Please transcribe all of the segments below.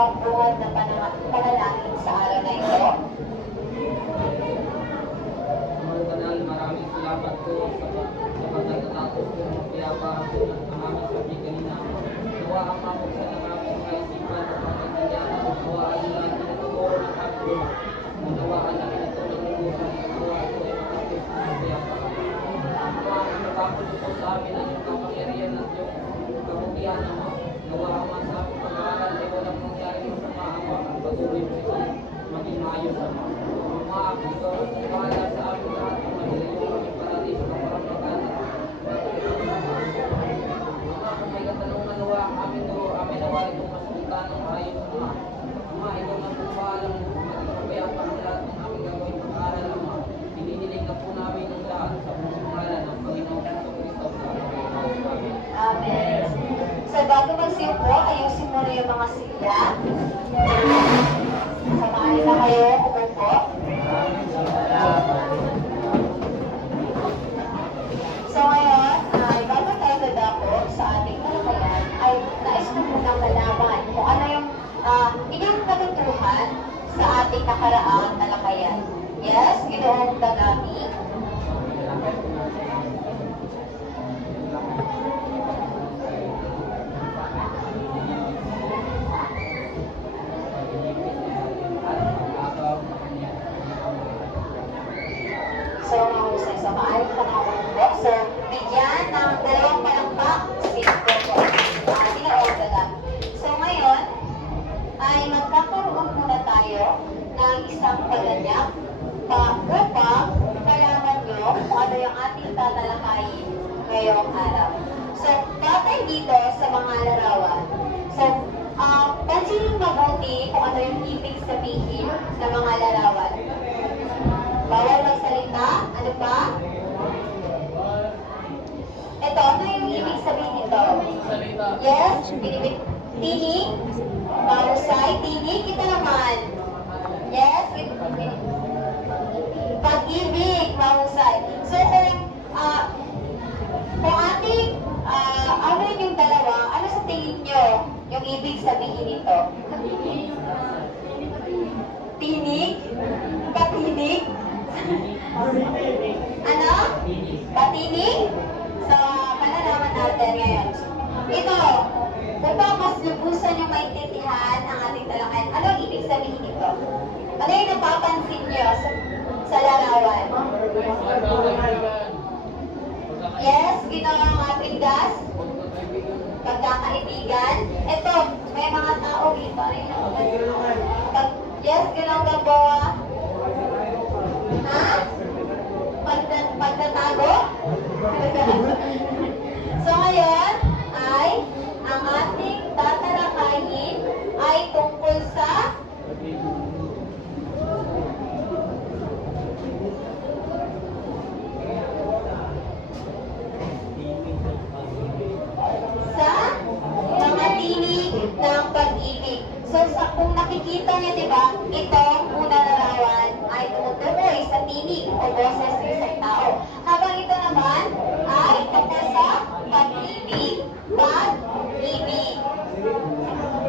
magbungad na panalangin sa araw na ito. Mga banal, maraming salamat po sa pagkatatapos po ng piyapa po ng aming subject kanina. Nawa ang mapagsa ng aming mga isipan at pagkaintindihan at nawaan na tinatagoro ng kapro. Nawaan na tinatulong ng buhay. Nawaan po ay matapos ng piyapa. Nawa ang matapos po sa amin ang yung kapangyarihan at yung kabutihan ng mga. Nawa ang mga sa aming pag-aaral ay walang mangyari sa mga ama at patuloy po ito maging maayos sa mga. Mga ikaw ang bahala sa aming lahat ng manilayo aming parati sa kaparamagan at mga kung may katanungan nawa ang aming duro, amin nawa itong masagutan ng ayos sa mga. Ama, ikaw na po bahala ng maging mapayapa ang lahat ng aming gagawin pag-aaral, Ama. Hinihiling na po namin ang lahat sa pangalan ng Panginoong Kristo sa amin. Amen. So, bago magsiupo, ayusin mo na yung mga silya. Samahan na kayo, umupo. So ngayon, bago tayo dadako sa ating talakayan, ay nais ko munang malaman kung ano yung inyong natutuhan sa ating nakaraang talakayan. Yes, Ginoong Dagami. So, mahusay sa maaari pa naman po. So, bigyan ng 2 palakpak si Ginoong Dagami. So, ngayon, ay magkakaroon muna tayo ng isang paganyak upang malaman nyo kung ano yung ating tatalakayin ngayong araw. So, batay dito sa mga larawan. So, pansinin mabuti kung ano yung ibig sabihin ng mga larawan. Bawal magsalita. Ano pa? Ito, ano yung ibig sabihin nito? Yes? Tinig? Mahusay? Tinig? Kita naman. Yes? Pag-ibig. Mahusay. So, kung ating awin yung dalawa, ano sa tingin nyo yung ibig sabihin nito? Tinig? Patinig? Ano? Patinig? So, panalaman natin ngayon. Ito, upang mas lubusan yung maintindihan ang ating talakayan, ano ang ibig sabihin nito? Ano yung napapansin nyo sa larawan? Yes, ginawang ating gas? Pagkakaibigan? Ito, may mga tao dito. Yes, ginawang gabawa? Ha? Pagtatago? So ngayon ay ang ating tatalakayin ay tungkol sa mga tinig ng pag-ibig. So kung nakikita niyo, di ba, itong unang larawan ay tumutukoy sa tinig o boses ng isang tao. Habang ito naman ay tungkol sa pag-ibig. Pag-ibig.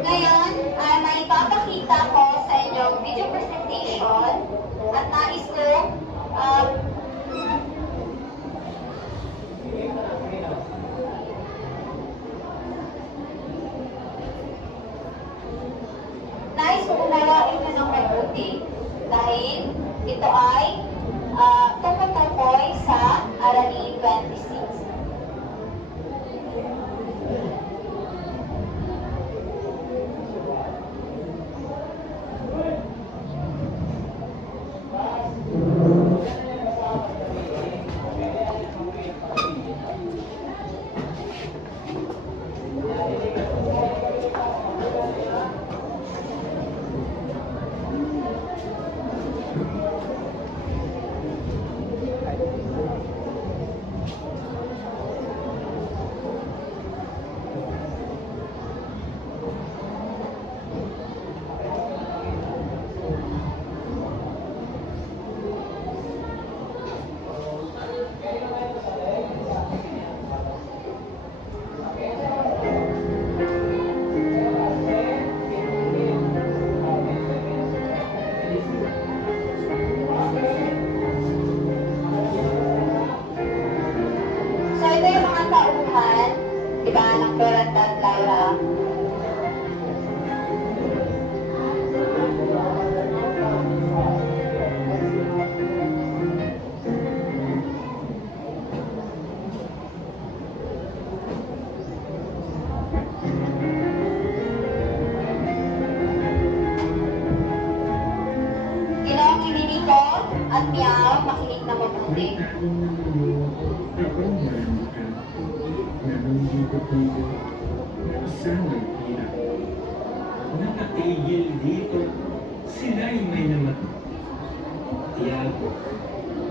Ngayon, ay may papakita ko sa inyong video presentation at nais ko unawain nyo ng mabuti dahil ito ay tumutukoy sa Aralin 26. ng Floranta at Laura. Ginoong Iminiko at Miao, makinig na mabuti. Nakatigil dito, sila'y may namatay. Tiago,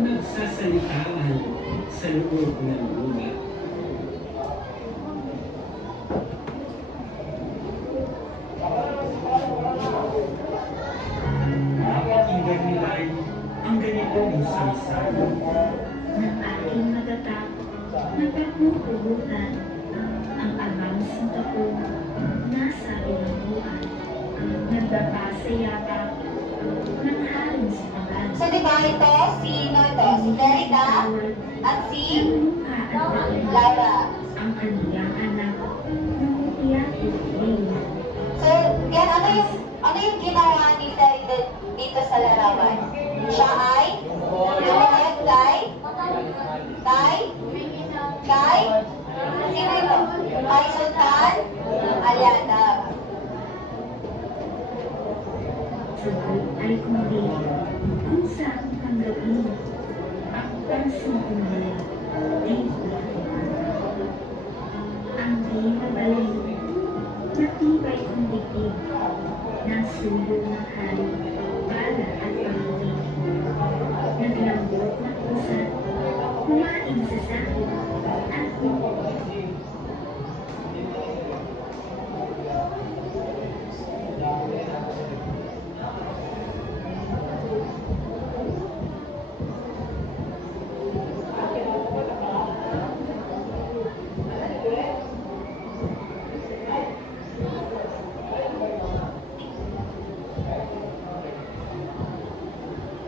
nagsasalitaan sa loob ng lugar. Napakinggan nila'y ang ganitong saysay. Ng aking matatap na pagpupuhutan ang abang sinta ko nasa ilang buwan. Nagdapa sa yapa ng haring sipagan. So, di ba ito? Sino ito? Si Jerica at si Mukha at dakilang Laura. ang kaniyang anak nung tiyak itigil. So, yan, ano yung ginawa ni Terry dito sa larawan? Siya ay lumunod kay sino ito? Kay Sultan Aliadab. Sagot ay kundi kung saan tanggapin ang pansang kundi ay pagkakuan. Ang di magaling matibay kong dibdib ng sundo ng hari, bala at pangingin. Naglambot na pusat, kumain sa sakit at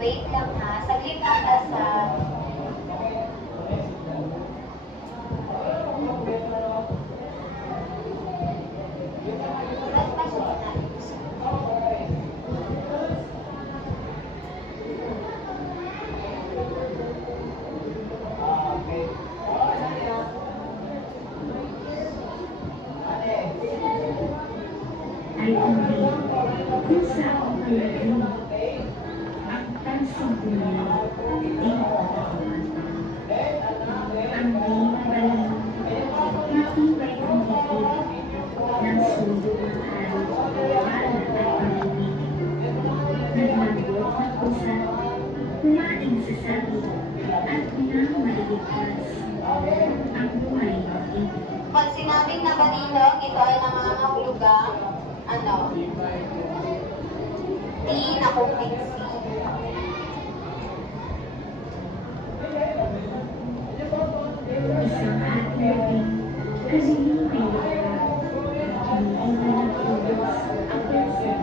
Wait lang ha. Saglit lang ha sa... Ba't pa siya inaayos? ay kundi kung saan tanggapin ang pansang kundi ay pagkakuan. Ang di magaling matibay kong dibdib ng sundo ng hari, bala at pangingin. Naglambot na pusa, kumain sa sabi, at nang mailigtas ang buhay ng ibig. Pag sinabing nabalilog, ito ay nangangahulugang ano? Di nakumbinsi. Isang ating kasiling ay wala. Hindi na nagtulos ang salita.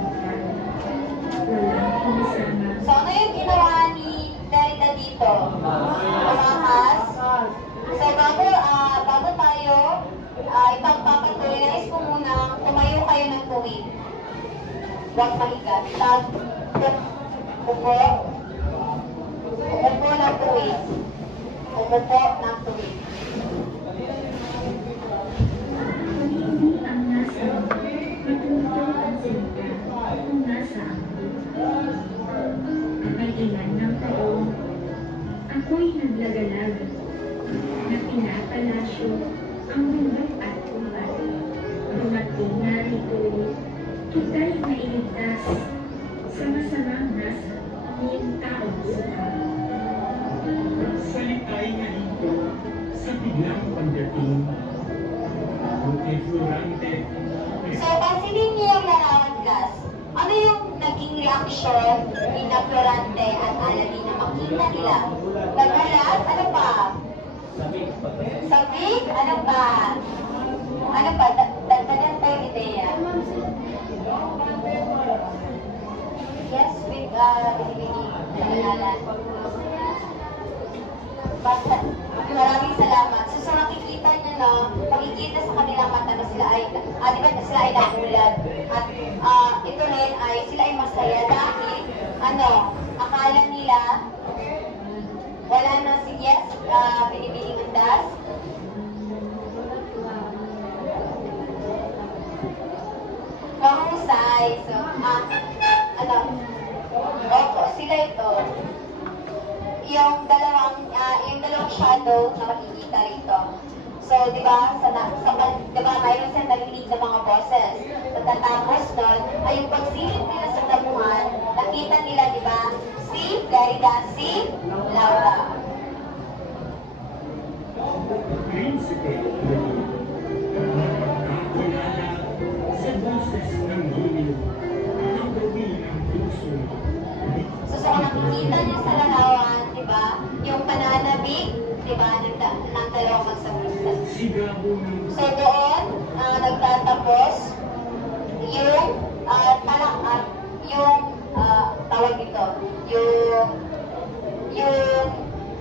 Walang kumasama. So, ano yung ginawa ni Derrida dito? Umahas. So, bago tayo ipagpapatuloy, nais ko muna tumayo kayo ng tuwid. Huwag mahigat. Upo. Umupo ng tuwid. Umupo ng tuwid. Kung hindi ang nasa matuto ang salita kung nasa ako. May ilan ng taon, ako'y naglagalag na pinapalasyo ang mundo at umat. Dumating narito, kita'y mailigtas sa masamang nasa niyang taong suka. Salita'y nalito sa biglang pagdating. Buti Florante, So, pansinin niyo yung larawan, class. Ano yung naging reaksyon ni na Florante at Aladdin na makita nila? Nagulat? Ano pa? Sabik? Ano pa? Ano pa? Dagdagan tayo ni Bea. Yes, with pinangalan. Basta, maraming salamat. So, sa makikita niyo makikita sa kanilang mata na sila ay, di ba sila ay nagulat. At ito rin ay sila ay masaya dahil, akala nila, wala na si Yes, binibining undas. Mahusay. So, opo, sila ito. Yung dalawang shadow na makikita rito. So, di ba, di ba, mayroon silang narinig ng mga boses. Pagkatapos nun, ay yung pagsilip nila sa damuhan, nakita nila, di ba, si Derrida, si Laura. Prinsipe kakilala sa boses ng himig ang gawin ng puso. So, kung nakikita niyo sa larawan, di ba, yung pananabik, di ba, ng dalawang magsabutan. Sigabo ng So, doon, nagtatapos yung, tawag dito,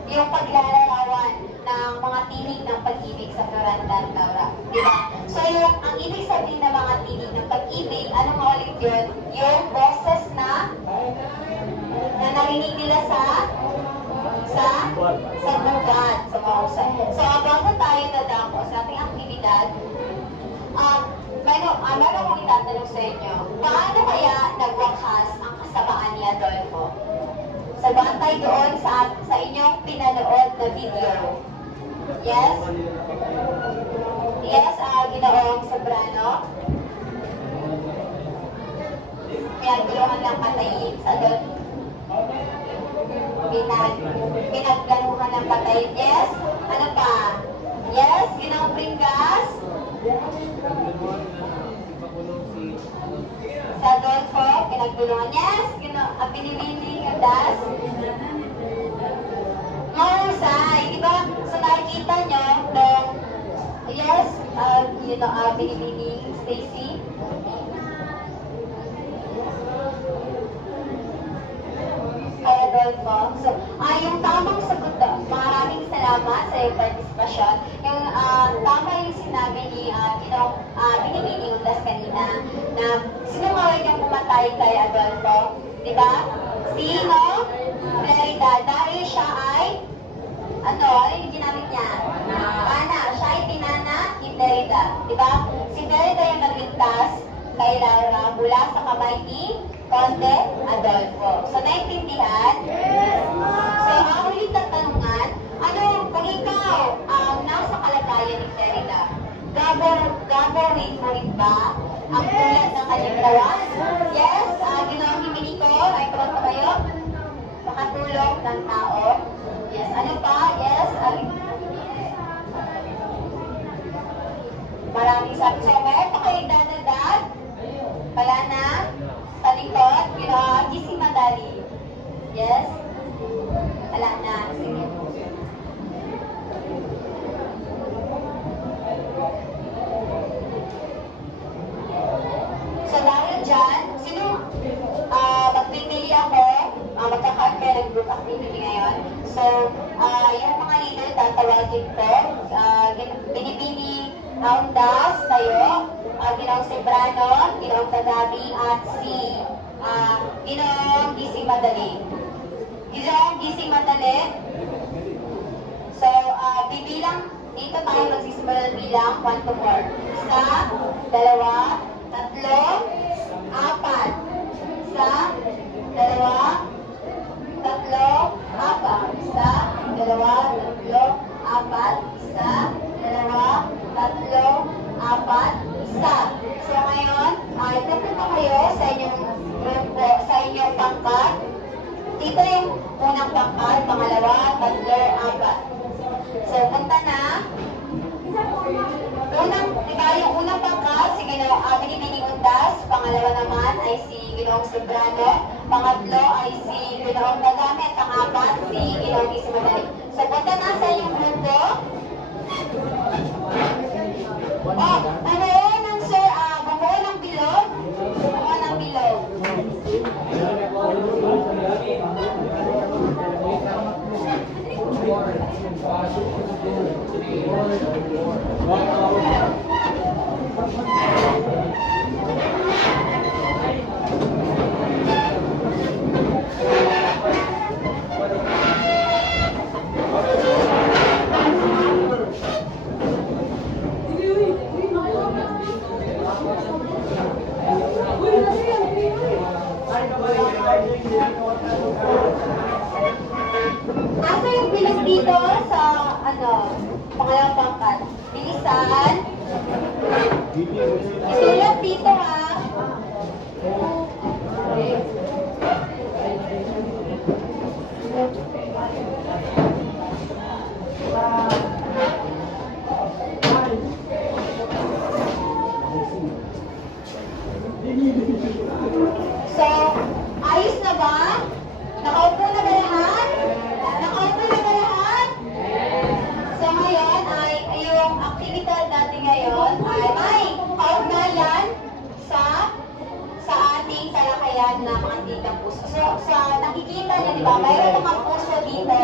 yung paglalarawan ng mga tinig ng pag-ibig sa Floranda at Laura. Di ba? So, ang ibig sabihin ng mga tinig ng pag-ibig, ano nga ulit yun? Yung boses na narinig nila sa gubat, sa mahusay. So, bago tayo dadako sa ating aktibidad, meron akong itatanong sa inyo, paano kaya nagwakas ang kasamaan ni Adolfo? So, bantay doon sa inyong pinanood na video. Yes? Yes, Ginoong Sobrano? Pinagulungan lang patayin sa doon. Pinaglanuhan ng patayin. Yes? Ano pa? Yes? Ginoong Pringas? Sa Adolfo? Pinagulungan. Yes? Binibining Undas? Mahusay. Diba? So nakikita nyo nung yes, binibining Stacy? Adolfo. So, yung tamang sagot, maraming salamat sa iyong partisipasyon. Yung tama yung sinabi ni Binibining Undas kanina na sinungaling niyang pumatay kay Adolfo. Diba? Sino? Derrida. Dahil siya ay ano yung ginamit niya? Pana. Siya ay pinana ni Derrida. Diba? Si Derrida yung nagligtas kay Laura mula sa kamay ni Conde Adolfo. So, naintindihan? Yes, so, ang ulit na tanungan, kung ikaw nasa kalagayan ni Derrida, gagawin mo rin ba ang tulad ng kanyang tawan? Yes, Ginoong Himinico, ay pronto kayo? Makatulong ng tao? Yes, ano pa? Yes, maraming sabi. So, meron pa kayong dadagdag? Wala na? Sa likod, gising madali. Yes? Wala na. Sige. So dahil dyan, magpipili ako, magkakaroon kayo ng group activity ngayon. So, yung mga leader, tatawagin ko, Binibining Undas, tayo, Ginoong Sobrano, Ginoong Tagabi, at si Ginoong Gising Madali. Ginoong Gising Madali. So, bibilang, dito tayo magsisimula ng bilang 1 to 4. Isa, dalawa, tatlo, apat. Isa, dalawa, tatlo, apat. Isa, dalawa, tatlo, apat. Isa, dalawa, tatlo, apat, isa. So ngayon, pupunta kayo sa inyong grupo, sa inyong pangkat. Dito yung unang pangkat, pangalawa, tatlo, apat. So punta na. Yung unang pangkat, si Ginoong Binibining Undas. Pangalawa naman ay si Ginoong Sobrano. Pangatlo ay si Ginoong Tagami. At pangapat, si Ginoong Gising Madali. So punta na sa inyong grupo. Bubuo ng bilog. Bubuo ng bilog. Asa yung bilis dito sa, pangalawang pangkat? Bilisan. Isulat dito, ha? So, ayos na ba? Nakaupo na ba lahat? Nakaupo na ba lahat? So ngayon ay yung aktibidad natin ngayon ay may kaugnayan sa ating talakayan na mga titang puso. So sa nakikita niyo, di ba, mayroon mga puso dito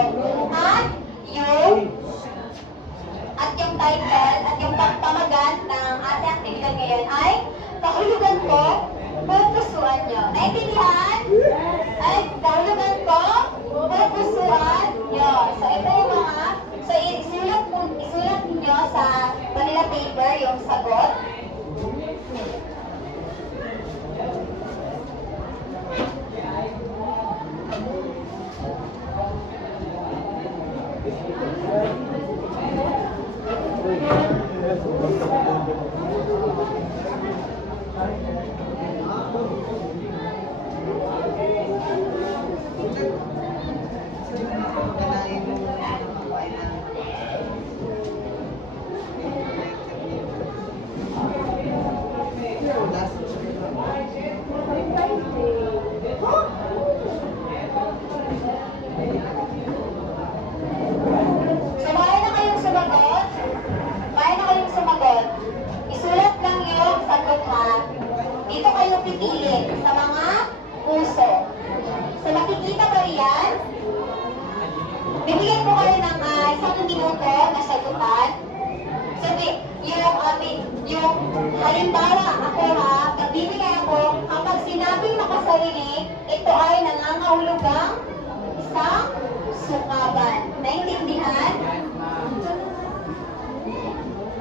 at yung title at yung pagpamagan ng ating aktibidad ngayon ay kahulugan ko, pupusuan nyo. Naintindihan? Ay, kahulugan ko, pupusuan nyo. So, ito yung mga, so isulat ninyo sa Manila paper yung sagot. So, kaya na kayong sumagot? Kaya na kayong sumagot? Isulat lang yung sagot, ha? Dito kayo pipili sa mga puso. So, makikita ba yan? Bibigyan ko kayo ng isang minuto na sagutan. So, yung halimbawa ako, ha, nagbibigay ako, kapag sinabing makasarili, ito ay nangangahulugang isang sukaban. Naintindihan?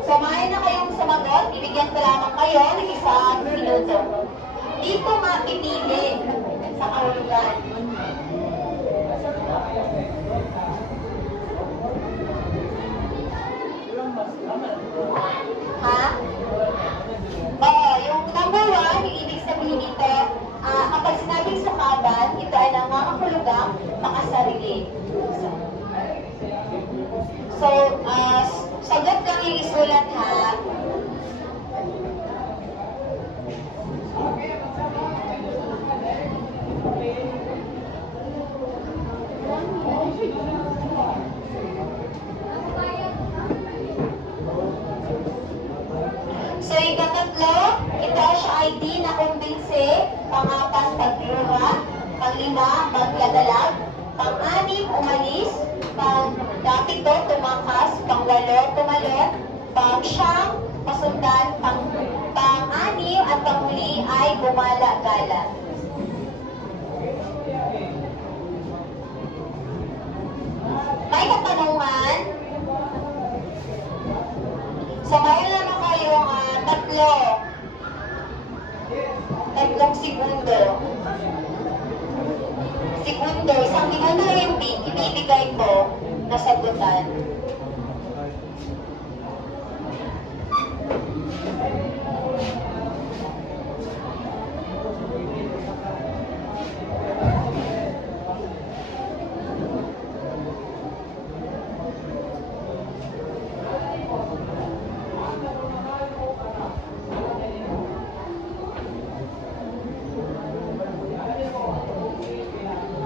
Samahin na kayong sumagot, bibigyan ko lamang kayo ng isang minuto. Dito mapipili sa kahulugan. Ha? Oo, yung number 1, yung ibig sabihin dito, kapag sinabing sukaban, ito ay nangangahulugang makasarili. So, sagot lang yung isulat, ha? So, ikatatlo, ito siya ay di na kumbinsi, pangapat, pagluha, panglima, pagkadalag, pang-anim, umalis, pang-kapito, tumakas, pang-walo, tumalon, pang-siyam, pasundan, pang-anim, at pang-huli ay gumala-gala. May katanungan? So, mayroon naman kayong tatlong segundo. Isang minuto na yung ibibigay ko na sagutan.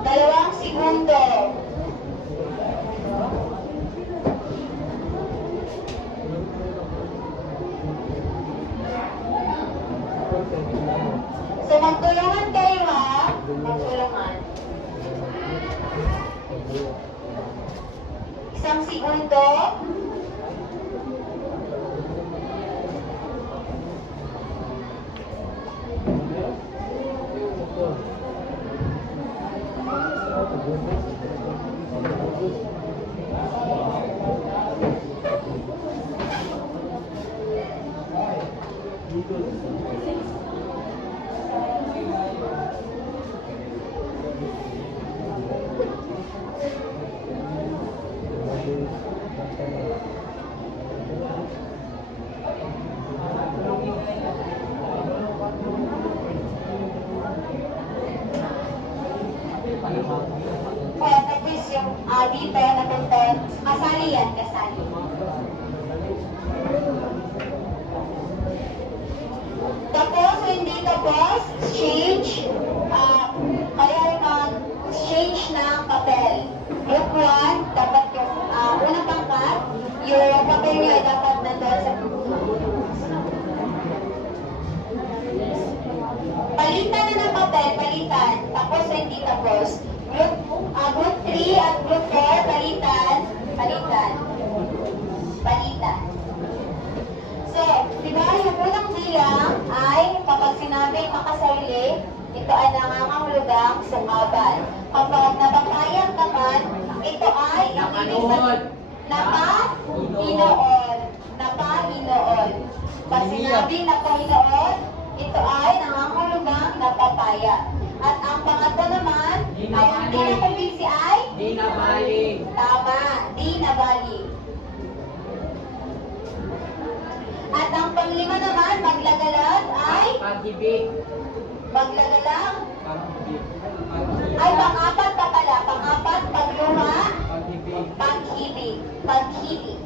Dalawang segundo. So, magtulungan kayo, ha? Magtulungan. Isang segundo. Kaya tapos yung dito na content, kasali yan, kasali. Tapos, hindi tapos, exchange, kayo mag-exchange ng papel. Group 1, dapat yung unang pangkat, yung papel nyo ay dapat nandun sa palitan na ng papel, palitan. Tapos, hindi tapos. Group 3 at group 4, palitan. Palitan. Palitan. So, di ba, yung unang bilang ay kapag sinabing makasarili, ito ay nangangahulugang sungkaban. Kapag napapayag naman, ito ay Napanood. napahinoon. Napahinoon. Pag sinabing napahinoon, ito ay nangangahulugang napapayag. At ang pangatlo naman, ay ang pinakakumbisi ay Di na balik. tama, di nabali. At ang panglima naman, maglagalag ay Pag-ibig. maglagalag. Pag-ibig. Ay pang-apat pa pala. Pang-apat, pagluma, Pag-ibig. pag-ibig. Pag-ibig.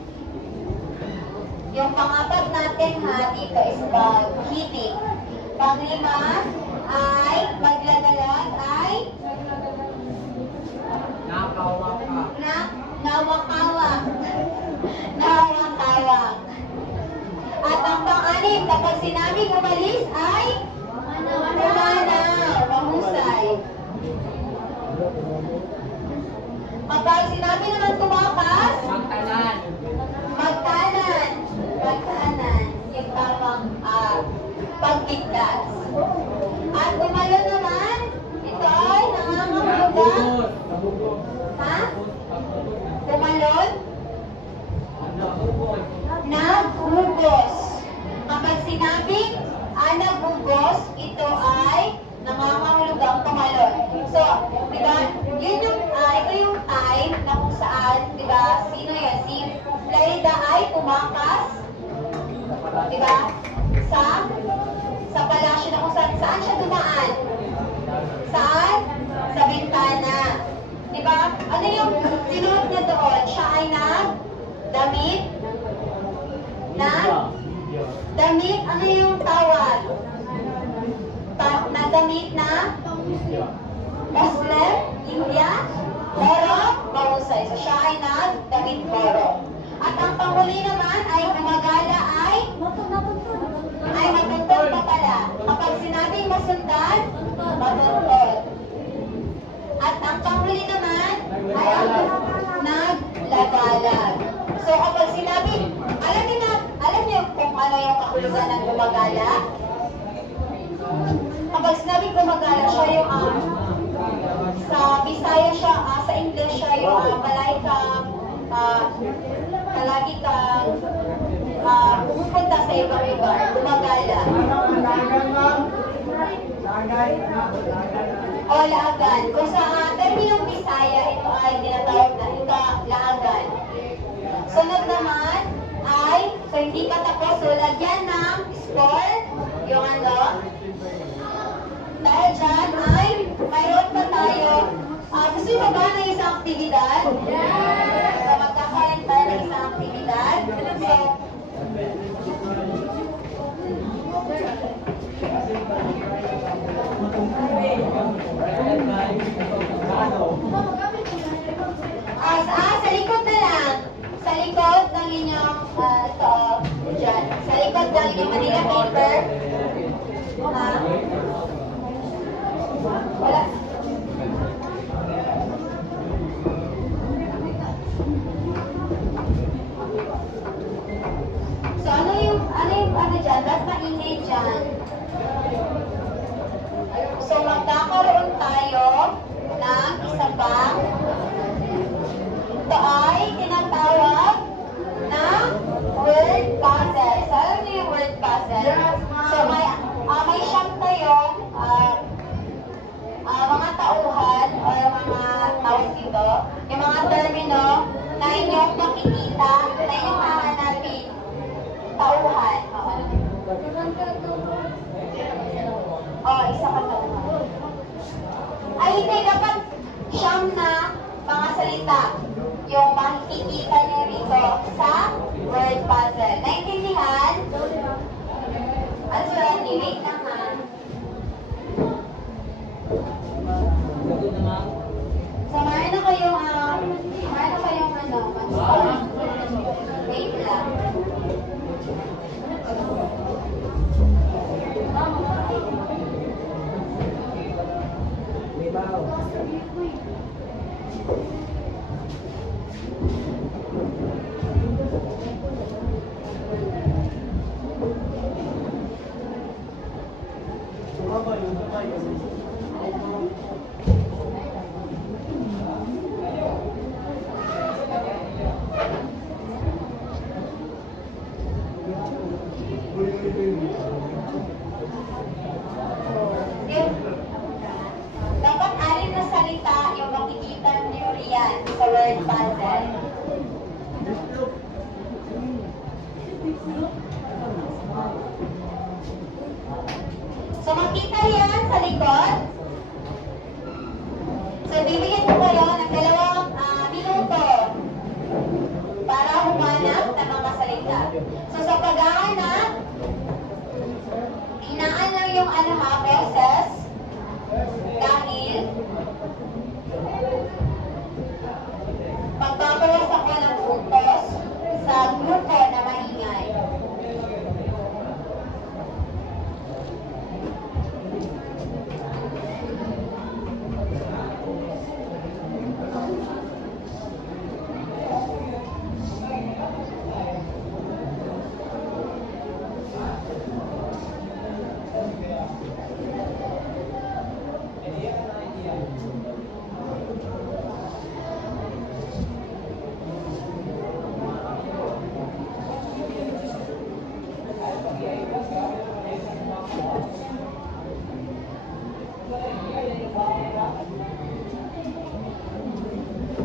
Yung pang-apat natin ha, dito is pag-ibig. Panglima ay maglagalag ay Nakawaka. nawakawak. Nawakawak. At ang pang-anim, kapag sinabing umalis ay umanaw. Mahusay. Kapag sinabi naman tumakas, Magtanan. magkanan. Magkanan. Yung tamang pagbigkas. At tumalon naman, ito ay nangangahulugang. Nabugos. Ha? Tumalon? Nabugos. Naghugos. Kapag sinabing naghugos, ito ay nangangahulugang tumalon. So, di ba, yun yung, ito yung time na kung saan, di ba, sino yun? Si Florida ay tumakas, di ba, sa palasyo na kung saan siya dumaan? Saan? Sa bintana. Di ba? Ano yung sinuot niya doon? Siya ay damit? Damit? Ano yung tawag? Na damit na? Muslim? India? Boro? Mahusay. So siya ay damit boro. At ang panghuli naman ay gumagala ay matuntun pa pala. Kapag sinabing masundan, matuntun. At ang panghuli naman ay naglagalag. So kapag sinabing, alam niyo kung ano yung kahulugan ng gumagala? Kapag sinabing gumagala, siya yung sa Bisaya siya, sa English siya yung palagi kang pumupunta sa ibang lugar, gumagala. O laagan. Kung sa terminong Bisaya, ito ay tinatawag na laagan. Sunod naman ay, so hindi pa tapos, so lagyan ng score, yung ano. Dahil dyan ay, mayroon pa tayo, gusto nyo ba ng isang aktibidad? Yes! So magkakaroon tayo ng isang aktibidad. So, sa likod na lang. Sa likod ng inyong, ito, dyan. Sa likod ng inyong Manila paper. Wala. dyan. So, magkakaroon tayo ng isa pang, ito ay tinatawag na word puzzle. So, alam niyo yung word puzzle? So, may siyam tayong mga tauhan or mga tawag dito, yung mga termino na inyong makikita, na inyong hahanapin. Tauhan. Isa ka tauhan. Ay, hindi, dapat siyam na mga salita yung makikita niyo rito sa word puzzle. Naintindihan? Ano sulat niyo? Wait lang ha. Sagot naman. So, mayroon na kayong mag-start. Wait lang. Dapat alin na salita yung makikita niyo riyan sa word puzzle. So, makita yan sa likod. So, bibigyan ko kayo ng 2 minuto para humanap ng mga salita. So, sa paghahanap, hinaan lang yung process dahil magbabawas ako ng puntos sa grupo na maingay.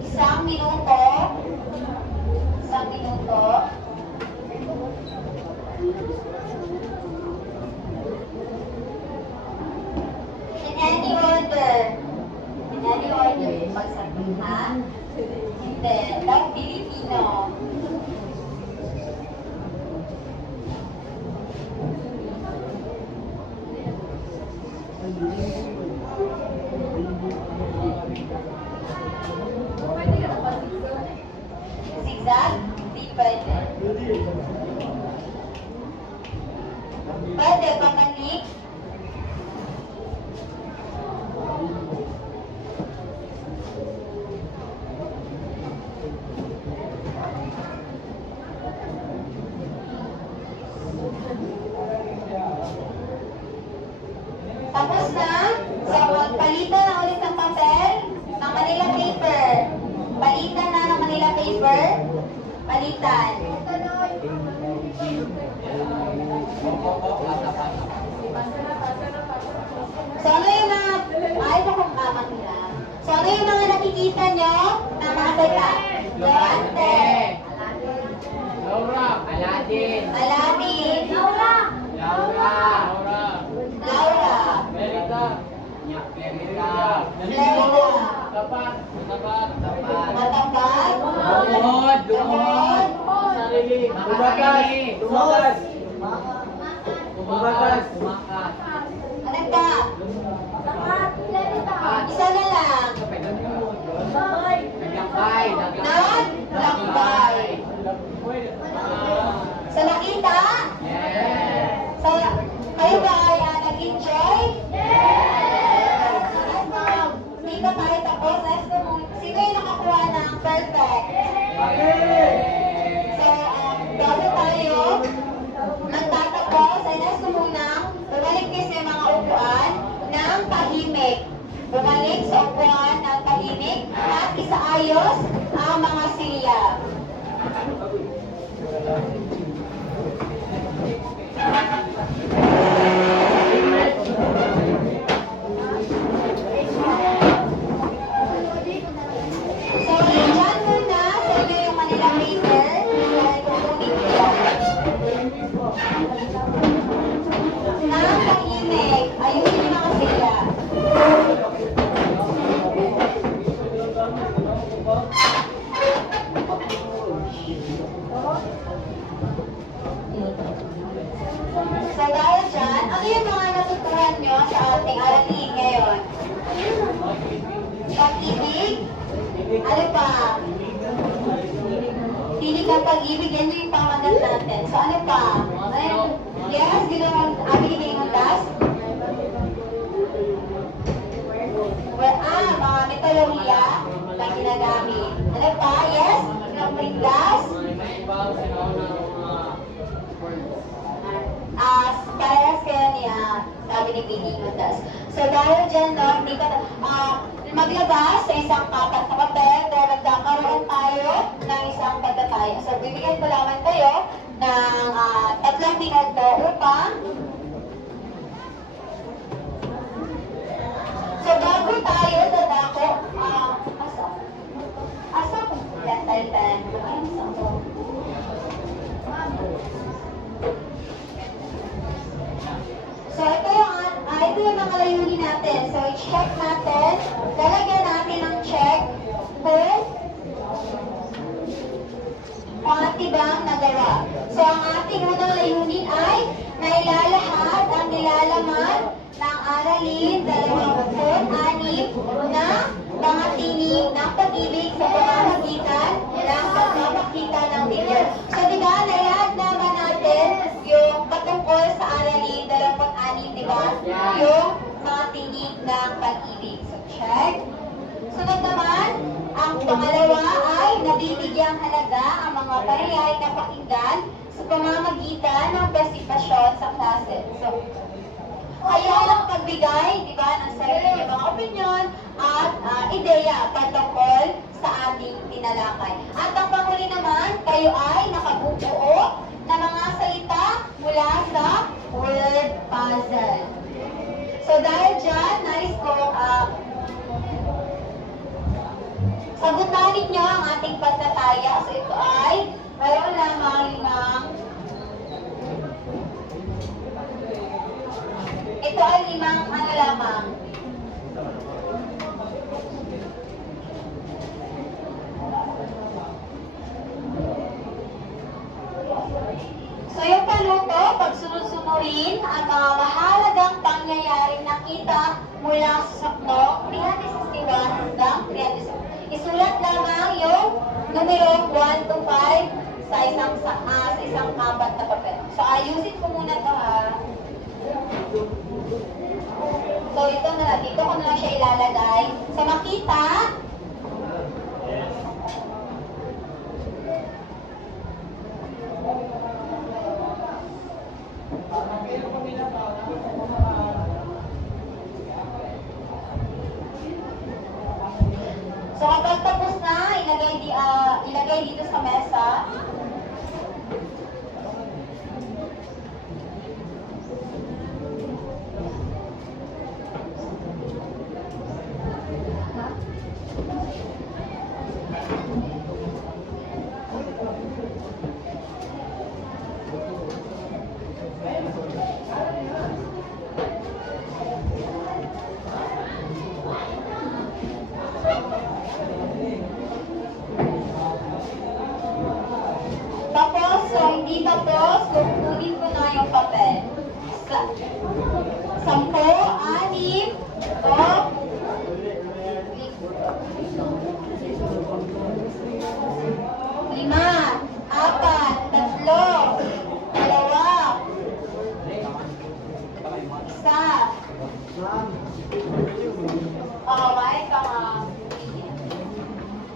Isang minuto. In any order. Yung pagsabi, ha? Hindi. Like Filipino. Zigzag? Hindi pwede. Pwede, pangalik. Tapos na. So, palitan na ulit ng papel ng Manila paper. Palitan na ng Manila paper. Palitan. So, ano yung mga... Ay, ito kung kamang nila. So, ano yung mga nakikita nyo na mga salita? Lorante. Laura. Aladdin. Aladdin. Laura. Laura. Merida. Merida. Lerida. Tapat. Matangkad. Lumod. Sarili. Tumakas. Anong ka? Isa na lang. Naglakbay. Sa nakita? So, kayo ba ay nag-enjoy? Hindi ba tayo tapos? Sino yung nakakuha ng perfect? So, bago tayo magtatapos, ay nais ko munang Pag-ibig. Ano pa? Tinig ang pag-ibig. Yan yung pamagat natin. So ano pa? Ano? Yes, ginawang binigay mong task? Mga metodolohiya na ginagamit. Ano pa? Yes? Ginawang pringgas? May ibang sinaunang mga words. Parehas kaya niya sabi ni Bini Matas. So dahil dyan, no, hindi ka maglabas sa isang kapat na papel dahil nagkakaroon tayo ng isang pagtataya. So bibigyan ko lamang kayo ng 3 minuto upang so bago tayo dadako, asa kung tayo. So ito yung mga layunin natin. So i-check natin, lalagyan natin ng check kung pangatigang nagawa. So ang ating unang layunin ay nailalahad ang nilalaman ng aralin 26 na pangatinig ng pag-ibig sa pamamagitan ng pagpapakita ng video. So diba, nailahad naman natin yung patungkol sa aralin 26, diba? Yung mga tinig ng pag-ibig. So check. Sunod naman, ang pangalawa ay nabibigyang halaga ang mga pangyayari na pakinggan sa pamamagitan ng partisipasyon sa klase. So, kaya lang pagbigay, di ba, ng sarili ng mga opinion at ideya patungkol sa ating tinalakay. At ang panghuli naman, kayo ay nakabubuo na mga salita mula sa word puzzle. So dahil dyan, nais ko sagutan ninyo ang ating pagtataya. So ito ay mayroon lamang 5. Ito ay 5 ano lamang. So yung paluto, pagsunod-sunurin ang mga mahalagang pangyayaring nakita mula sa Sakno 361 hanggang 361. Isulat lamang yung numero 1 to 5 sa isang kapat na papel. So ayusin ko muna to ha. So ito na, dito ko na lang siya ilalagay. So makita, so kapag tapos na, ilagay dito sa mesa. Tapos, so hindi tapos, kukunin ko na yung papel. 10, 6, o 5, 4, 3, 2, 1. May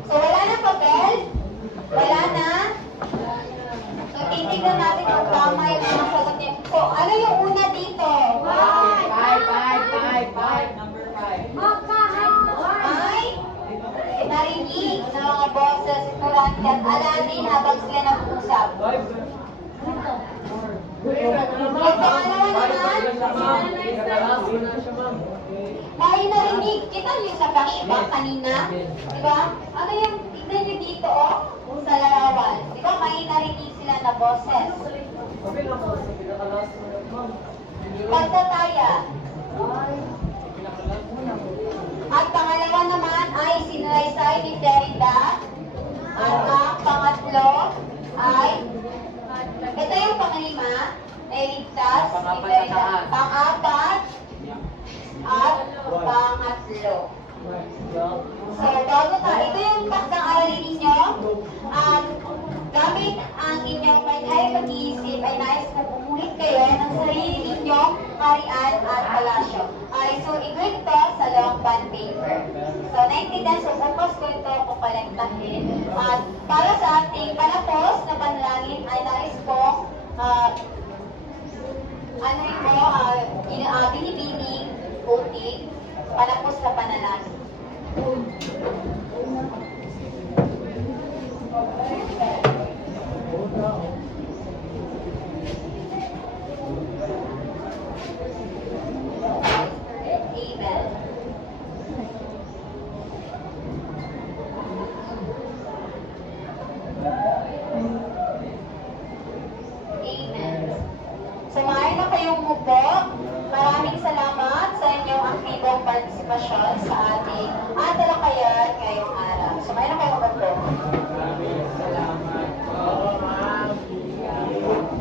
so wala na papel? Wala na? So titignan natin kung tama yung mga sagot niya. So ano yung una dito? 5. Number 5. Ay, narinig ng mga boses Kurante at Aladdin habang sila nag-uusap. Yung pangalawa naman, may narinig. Kita niyo sa flashback kanina? Diba? Ano yung, tignan niyo dito, sa larawan. Diba may narinig sila na boses? Pagtataya. At pangalawa naman ay sinalaysay ni Derrida. At ang pangatlo ay, ito yung panglima, Eligtas, ni Derrida. Pang-apat, at pangatlo. So, bago ito yung taktang aralin ninyo. At gamit ang inyong may pag-iisip ay nais na pumulit kayo ng sarili ninyong harian at palasyo. So, i-grade to sa long bond paper. So, naintindihan, so bukas ko ito kukolektahin. At para sa ating panapos na panalangin ay nais ko binibining, utik, panapos na panalangin. Amen. Amen. So, maaari na kayong umupo. Maraming salamat sa inyong aktibong partisipasyon sa ating talakayan ngayong araw.